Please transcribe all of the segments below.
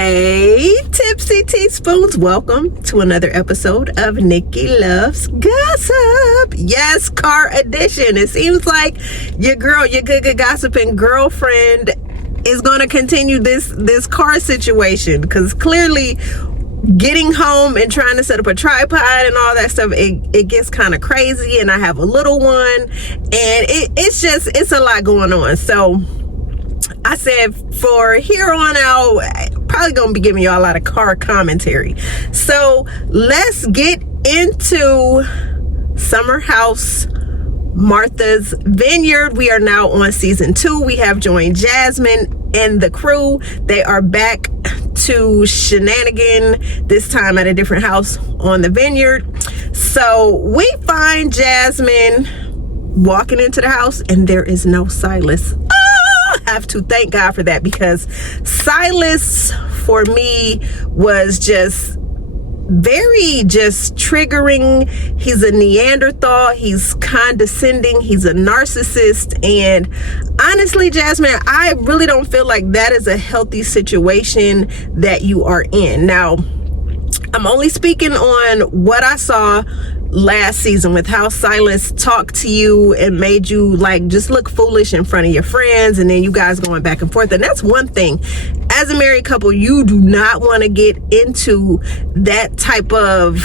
Hey, Tipsy Teaspoons, welcome to another episode of Nicci Loves Gossip. Yes, car edition. It seems like your good gossiping girlfriend is going to continue this car situation, because clearly getting home and trying to set up a tripod and all that stuff, it gets kind of crazy, and I have a little one, and it's a lot going on. So I said for here on out, probably gonna be giving y'all a lot of car commentary. So let's get into Summer House Martha's Vineyard. We are now on season 2. We have joined Jasmine and the crew. They are back to shenanigan, this time at a different house on the Vineyard. So we find Jasmine walking into the house and there is no Silas. I have to thank God for that, because Silas for me was just very triggering. He's a Neanderthal, he's condescending, he's a narcissist, and honestly, Jasmine, I really don't feel like that is a healthy situation that you are in. Now, I'm only speaking on what I saw last season with how Silas talked to you and made you like just look foolish in front of your friends, and then you guys going back and forth. And that's one thing, as a married couple, you do not want to get into that type of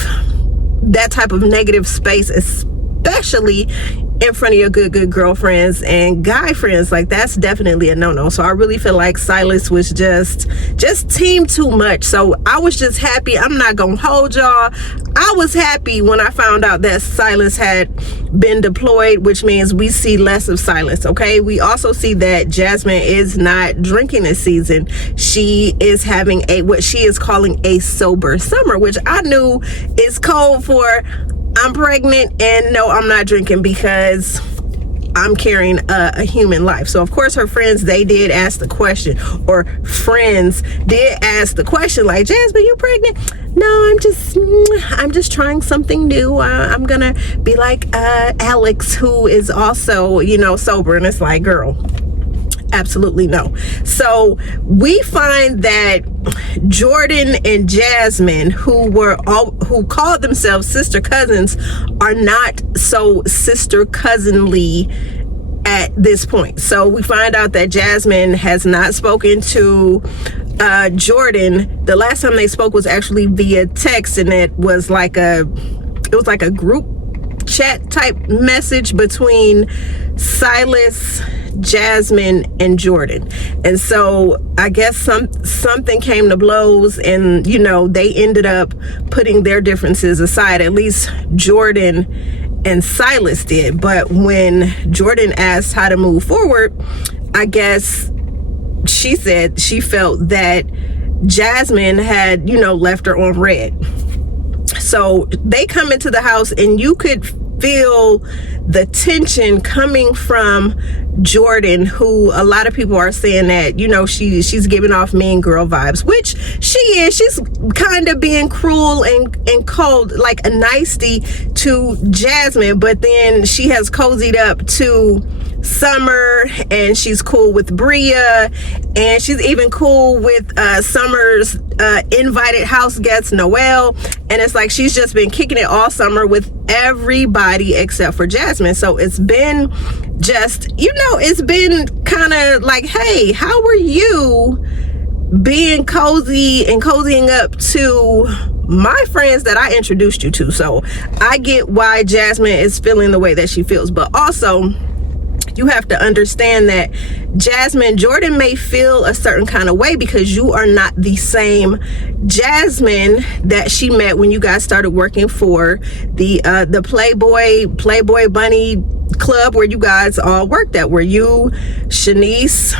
negative space, especially in front of your good girlfriends and guy friends. Like, that's definitely a no-no. So I really feel like Silas was just team too much. So I was just happy. I'm not gonna hold y'all. I was happy when I found out that Silas had been deployed, which means we see less of Silas. Okay, we also see that Jasmine is not drinking this season. She is having what she is calling a sober summer, which I knew is code for I'm pregnant and no, I'm not drinking because I'm carrying a human life. So of course her friends, they did ask the question, or friends did ask the question, like, Jasmine, you pregnant? No, I'm just trying something new. I'm gonna be like Alex, who is also, sober. And it's like, girl, absolutely no. So we find that Jordan and Jasmine, who called themselves sister cousins, are not so sister cousinly at this point. So we find out that Jasmine has not spoken to Jordan. The last time they spoke was actually via text, and it was like a group chat type message between Silas, Jasmine, and Jordan. And so I guess something came to blows, and they ended up putting their differences aside. At least Jordan and Silas did. But when Jordan asked how to move forward, I guess she said she felt that Jasmine had left her on red. So they come into the house, and you could feel the tension coming from Jordan, who a lot of people are saying that she's giving off mean girl vibes, which she is. She's kind of being cruel and cold, like a nicety to Jasmine, but then she has cozied up to Summer, and she's cool with Bria, and she's even cool with Summer's invited house guest Noelle, and it's like she's just been kicking it all summer with everybody except for Jasmine. So it's been it's been kind of like, hey, how are you being cozy and cozying up to my friends that I introduced you to? So I get why Jasmine is feeling the way that she feels, but also you have to understand that Jordan may feel a certain kind of way because you are not the same Jasmine that she met when you guys started working for the Playboy Bunny Club, where you guys all worked at, where you, Shanice,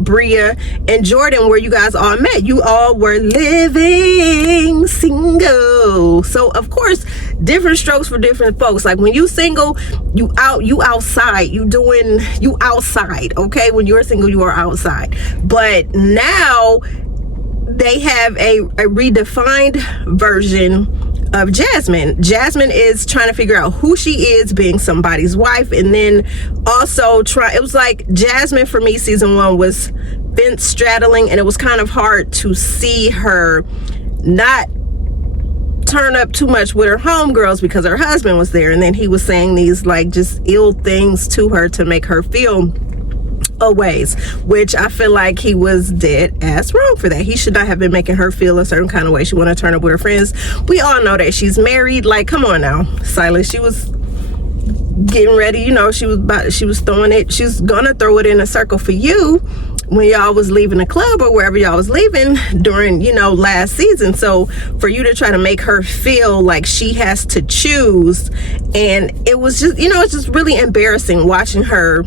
Bria, and Jordan, where you guys all met. You all were living single. So of course, different strokes for different folks. Like when you single, you outside, you outside, okay? When you're single, you are outside. But now they have a redefined version of Jasmine. Jasmine is trying to figure out who she is, being somebody's wife, and then also it was like Jasmine for me, season 1 was fence straddling, and it was kind of hard to see her not turn up too much with her homegirls because her husband was there, and then he was saying these like just ill things to her to make her feel a ways, which I feel like he was dead ass wrong for that. He should not have been making her feel a certain kind of way. She want to turn up with her friends. We all know that she's married. Like, come on now, Silas. She was getting ready, you know, she was throwing it, she's gonna throw it in a circle for you when y'all was leaving the club or wherever y'all was leaving during, you know, last season. So for you to try to make her feel like she has to choose, and it was just, you know, it's just really embarrassing watching her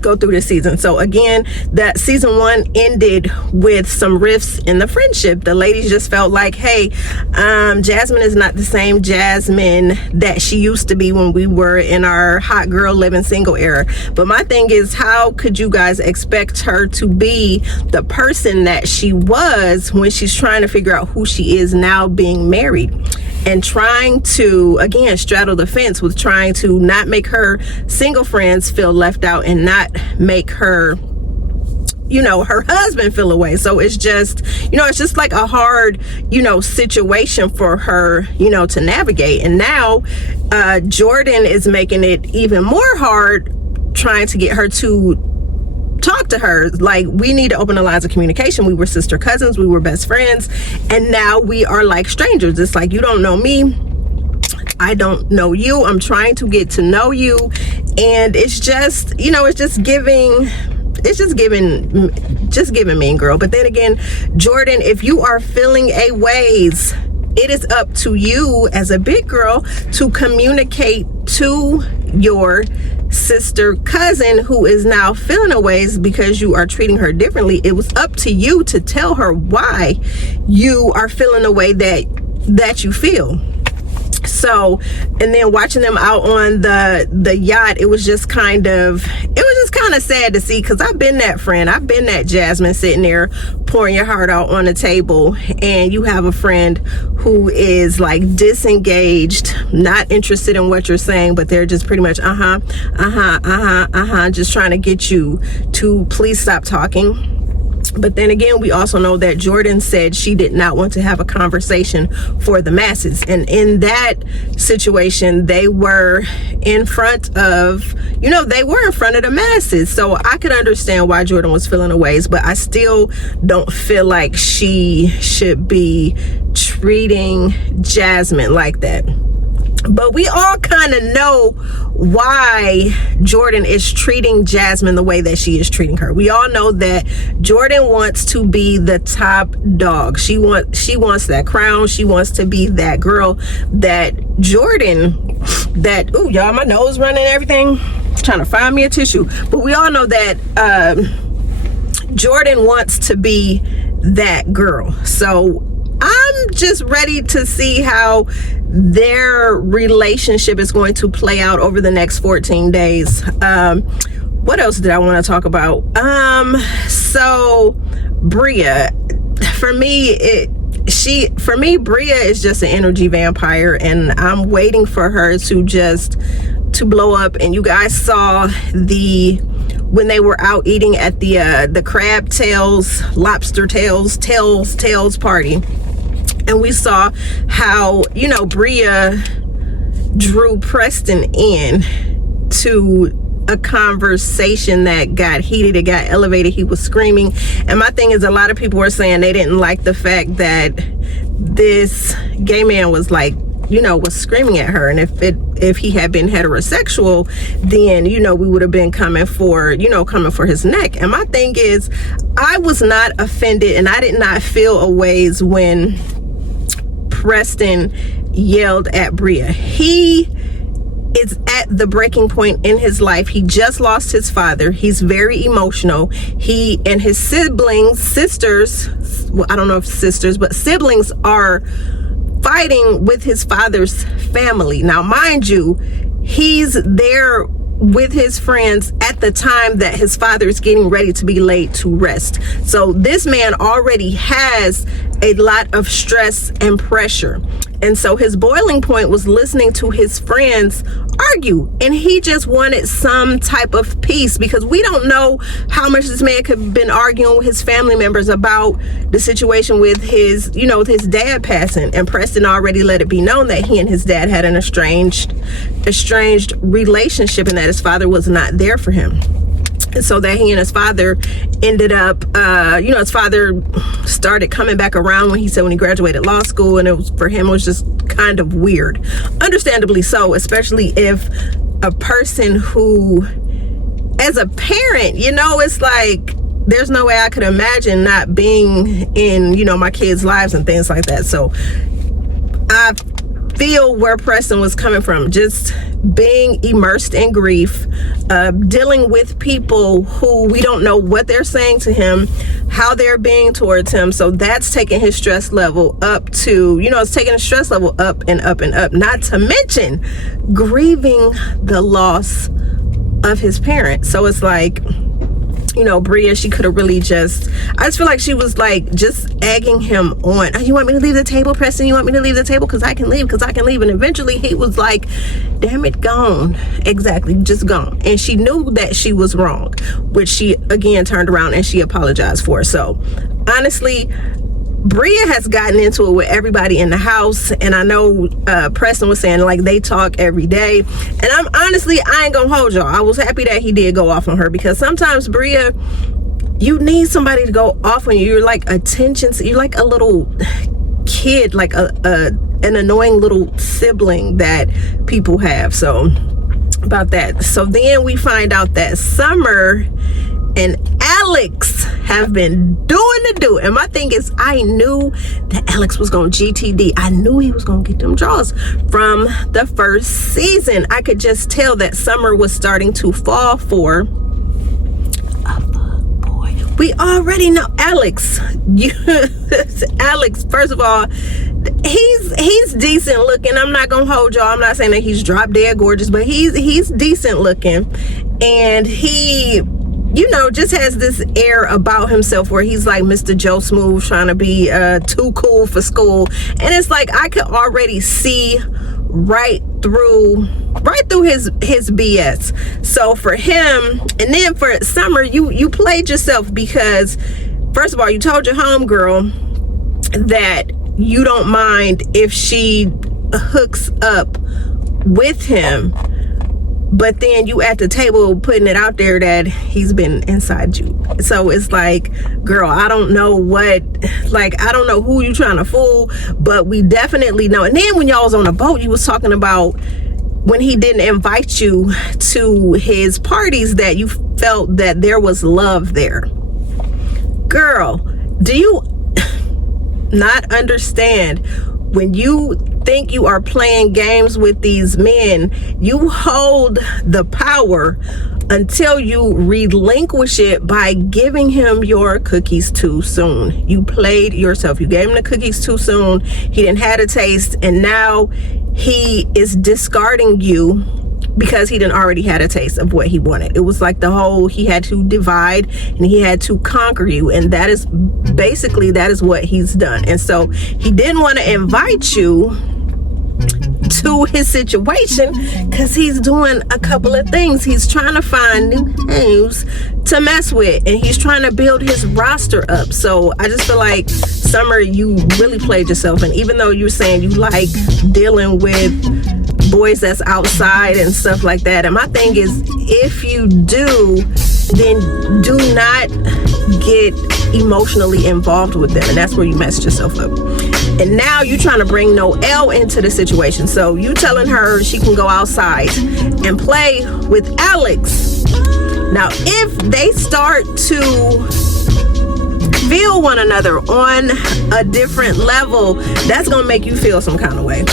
go through the season. So again, that season 1 ended with some rifts in the friendship. The ladies just felt like, hey, Jasmine is not the same Jasmine that she used to be when we were in our hot girl living single era. But my thing is, how could you guys expect her to be the person that she was when she's trying to figure out who she is now being married, and trying to, again, straddle the fence with trying to not make her single friends feel left out and not make her, you know, her husband feel away. So it's just, you know, it's just like a hard, you know, situation for her, you know, to navigate. And now Jordan is making it even more hard, trying to get her to talk to her. Like, we need to open the lines of communication. We were sister cousins, we were best friends, and now we are like strangers. It's like, you don't know me, I don't know you, I'm trying to get to know you. And it's just, you know, it's just giving mean girl. But then again, Jordan, if you are feeling a ways, it is up to you as a big girl to communicate to your sister cousin who is now feeling a ways because you are treating her differently. It was up to you to tell her why you are feeling the way that you feel. So, and then watching them out on the yacht, it was just kind of sad to see, because I've been that friend, I've been that Jasmine sitting there pouring your heart out on the table, and you have a friend who is like disengaged, not interested in what you're saying, but they're just pretty much just trying to get you to please stop talking. But then again, we also know that Jordan said she did not want to have a conversation for the masses. And in that situation, they were in front of, you know, the masses. So I could understand why Jordan was feeling a ways, but I still don't feel like she should be treating Jasmine like that. But we all kind of know why Jordan is treating Jasmine the way that she is treating her. We all know that Jordan wants to be the top dog. She wants that crown. She wants to be that girl that Jordan, that, ooh, y'all, my nose running and everything. Trying to find me a tissue. But we all know that Jordan wants to be that girl. So I'm just ready to see how their relationship is going to play out over the next 14 days. What else did I want to talk about? So Bria, for me, Bria is just an energy vampire, and I'm waiting for her to blow up. And you guys saw when they were out eating at the crab tails, lobster tails party. And we saw how, you know, Bria drew Preston in to a conversation that got heated, it got elevated, he was screaming. And my thing is, a lot of people were saying they didn't like the fact that this gay man was like, you know, was screaming at her. And if he had been heterosexual, then, you know, we would have been coming for his neck. And my thing is, I was not offended, and I did not feel a ways when Preston yelled at Bria. He is at the breaking point in his life. He just lost his father. He's very emotional. He and his sisters, well, I don't know if sisters, but siblings are fighting with his father's family. Now, mind you, he's there with his friends at the time that his father is getting ready to be laid to rest. So this man already has a lot of stress and pressure. And so his boiling point was listening to his friends argue, and he just wanted some type of peace, because we don't know how much this man could have been arguing with his family members about the situation with his, with his dad passing. And Preston already let it be known that he and his dad had an estranged relationship, and that his father was not there for him. And so that he and his father ended up, his father started coming back around when he graduated law school, and for him it was just kind of weird. Understandably so, especially if a person who, as a parent, it's like, there's no way I could imagine not being in, my kids' lives and things like that. So I feel where Preston was coming from, just being immersed in grief, dealing with people who we don't know what they're saying to him, how they're being towards him. So that's taking his stress level up to, it's taking his stress level up and up and up, not to mention grieving the loss of his parents. So it's like, Bria, she could have really I just feel like she was like just egging him on. You want me to leave the table, Preston? You want me to leave the table? Because I can leave. And eventually he was like, damn it, gone. Exactly, just gone. And she knew that she was wrong, which she again turned around and she apologized for. So honestly, Bria has gotten into it with everybody in the house, and I know Preston was saying like they talk every day, and I ain't gonna hold y'all, I was happy that he did go off on her, because sometimes, Bria, you need somebody to go off on you. You're like you're like a little kid, like an annoying little sibling that people have. So about that. So then we find out that Summer and Alex have been doing the do. And my thing is, I knew that Alex was going to GTD. I knew he was going to get them draws from the first season. I could just tell that Summer was starting to fall for a fuck boy. We already know Alex. Alex, first of all, he's decent looking. I'm not going to hold y'all. I'm not saying that he's drop dead gorgeous, but he's decent looking. And he, just has this air about himself where he's like Mr. Joe Smooth, trying to be too cool for school. And it's like, I could already see right through his BS. So for him, and then for Summer, you played yourself, because first of all, you told your homegirl that you don't mind if she hooks up with him, but then you at the table putting it out there that he's been inside you. So it's like, girl, I don't know who you trying to fool, but we definitely know. And then when y'all was on the boat, you was talking about when he didn't invite you to his parties, that you felt that there was love there. Girl, do you not understand? When you think you are playing games with these men, you hold the power until you relinquish it by giving him your cookies too soon. You played yourself. You gave him the cookies too soon. He didn't have a taste, and now he is discarding you because he didn't already had a taste of what he wanted. It was like he had to divide and he had to conquer you, and that is what he's done. And so he didn't want to invite you to his situation because he's doing a couple of things. He's trying to find new names to mess with, and he's trying to build his roster up. So I just feel like, Summer, you really played yourself. And even though you're saying you like dealing with boys that's outside and stuff like that, and my thing is, if you do, then do not get emotionally involved with them, and that's where you messed yourself up. And now you trying to bring Noelle into the situation. So you telling her she can go outside and play with Alex. Now, if they start to feel one another on a different level, that's gonna make you feel some kind of way.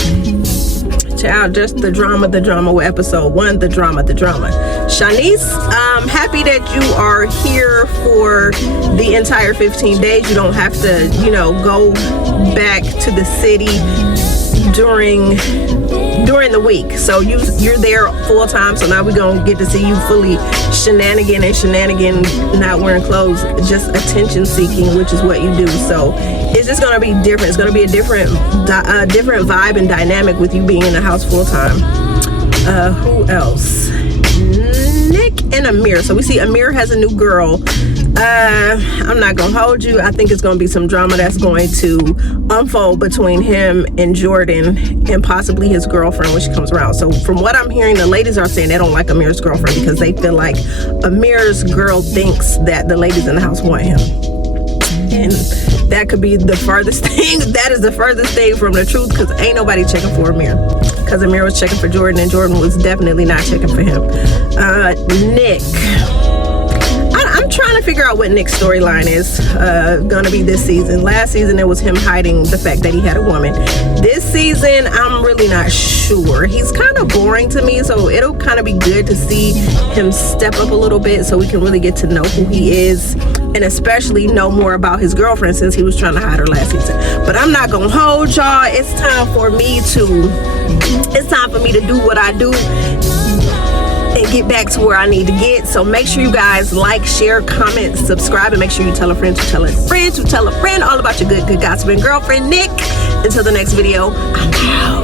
Child, just the drama with episode 1, the drama. Shanice, I'm happy that you are here for the entire 15 days. You don't have to, go back to the city during during the week. So you're there full time. So now we're gonna get to see you fully shenanigan, not wearing clothes, just attention seeking, which is what you do. So it's just gonna be different. It's gonna be a different vibe and dynamic with you being in the house full time. Who else? Nick and Amir. So we see Amir has a new girl. I'm not gonna hold you. I think it's gonna be some drama that's going to unfold between him and Jordan and possibly his girlfriend when she comes around. So from what I'm hearing, the ladies are saying they don't like Amir's girlfriend because they feel like Amir's girl thinks that the ladies in the house want him. And that could be the furthest thing. That is the furthest thing from the truth, because ain't nobody checking for Amir. Because Amir was checking for Jordan and Jordan was definitely not checking for him. Nick. I'm trying to figure out what Nick's storyline is gonna be this season. Last season, it was him hiding the fact that he had a woman. This season, I'm really not sure. He's kind of boring to me, so it'll kind of be good to see him step up a little bit so we can really get to know who he is, and especially know more about his girlfriend since he was trying to hide her last season. But I'm not gonna hold y'all. It's time for me to do what I do and get back to where I need to get. So make sure you guys like, share, comment, subscribe, and make sure you tell a friend to tell a friend to tell a friend all about your good gossiping girlfriend, Nick. Until the next video, I'm out.